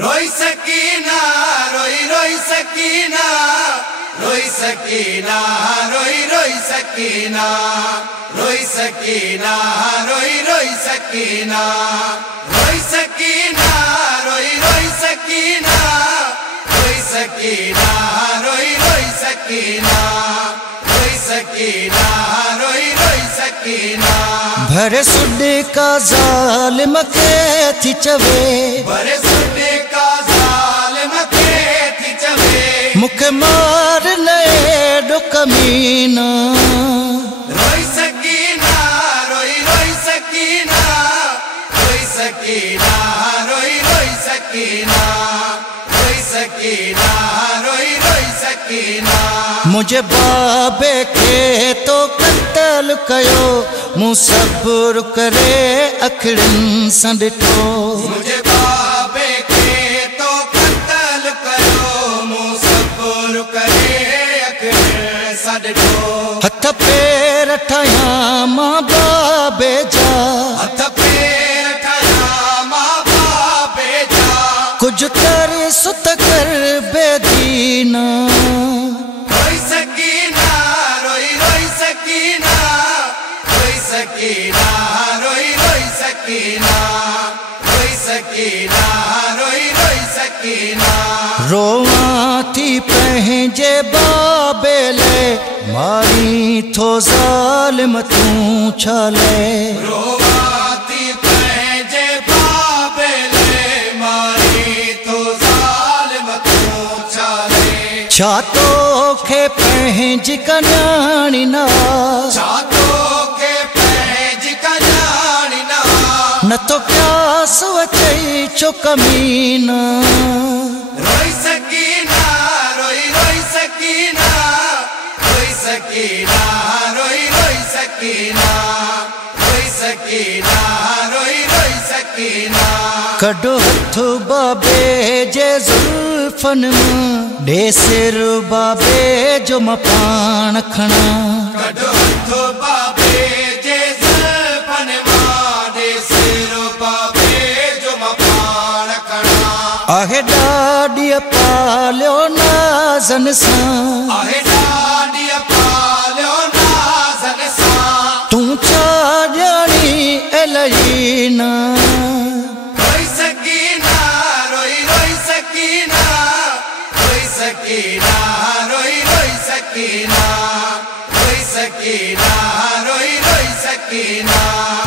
रोई सकीना रोई रोई सकीना रोई सकीना रोई रोई सकीना रोई सकीना रोई रोई सकीना रोई सकीना रोई रोई सकीना रोई सकीना रोई रोई सकीना रोई सकीना रोई रोई सकीना भरे सुडे का जालिम के थी चवे भरे सुडे का जालिम के थी चवे मुखे मार ले डो कमीना रोई सकीना रोई रोई सकीना रोई सकीना रोई रोई सकीना रोई सकीना रोई रोई सकीना मुझे बाबे के तो कत्ल कयो मु सब्र करे अखड़न संडो मुझे बाबे के तो कत्ल कयो मु सब्र करे अखड़न संडो हथ पैर ठाया मां बाबे जा हथ पैर ठाया मां बाबे जा कुछ कर सुत कर बेदीना रोई सकीना रोई रोई सकीना रोई सकीना रोई रोई सकीना रोई सकीना रोई रोई सकीना रोवा थी पंहिंजे बाबे ले मारी थो ज़ालिम तूं छले रोवाती पंहिंजे बाबे ले मारी थो ज़ालिम तूं छले छा तोखे पंहिंजी कन्याणी ना छा तोखे पंहिंजी कन्याणी ना न तो प्यास वचई चो कमीना रोई सकीना रोई रोई सकीना रोई सकीना रोई रोई सकीना रोई सकीना रोई रोई सकीना कॾो हथ बाबे जे ज़ुल्फन मां ॾे सिर बाबे जो मां पाण खणा कॾो हथ बाबे जे ज़ुल्फन मां ॾे सिर बाबे जो मां पाण खणा आहे ॾाॾीअ पालियो नाज़न सां आहे ॾाॾीअ पालियो नाज़न सां तूं छा ॼाणी एलहीना रोई सकीना रोई रोई सकीना रोई सकीना रोई रोई सकीना रोई सकीना रोई रोई सकीना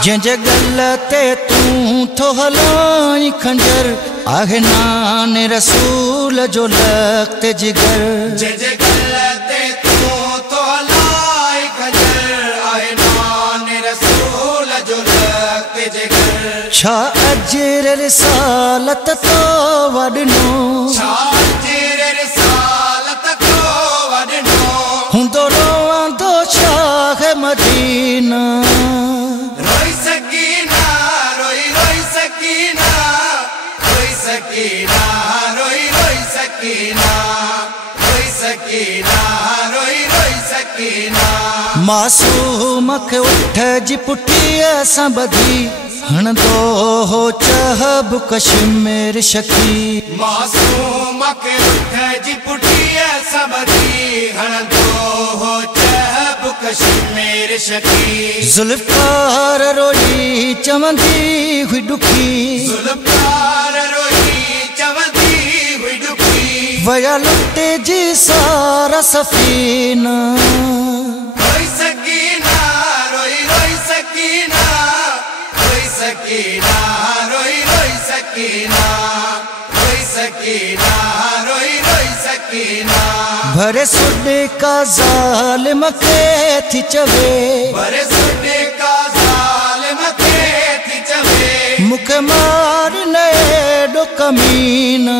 जंहिंजे गल ते तूं थो हलाई खंजर आहे नान रसूल जो लख़्त जिगर जंहिंजे गल ते तूं थो हलाई खंजर आहे नान रसूल जो लख़्त जिगर छा अजर रिसालत तो वॾनो छा अजर रिसालत तो वॾनो हूंदो रोवंदो शाह मदीना रोई सकीना रोई रोई सकीना रोई सकीना रोई रोई सकीना रोई सकीना रोई रोई सकीना मासूम खे उठ जी पुठीअ सां ॿधी हणंदो हो चहब कश्मीर शकी मासूम खे उठ जी पुठीअ सां ॿधी हणंदो हो चहब कश्मीर शकी ज़ुल्फ़कार रोई चवंदी हुई ॾुखी ज़ुल्फ़कार रोई चवंदी हुई ॾुखी वया लुटे जी सारा सफ़ीना रोई सकीना रोई रोई सकीना रोई सकीना रोई रोई सकीना रोई सकीना रोई रोई सकीना भरे सुडे का ज़ालिम के थी चवे भरे सुडे का ज़ालिम के थी चवे मुखे मार ले डो कमीना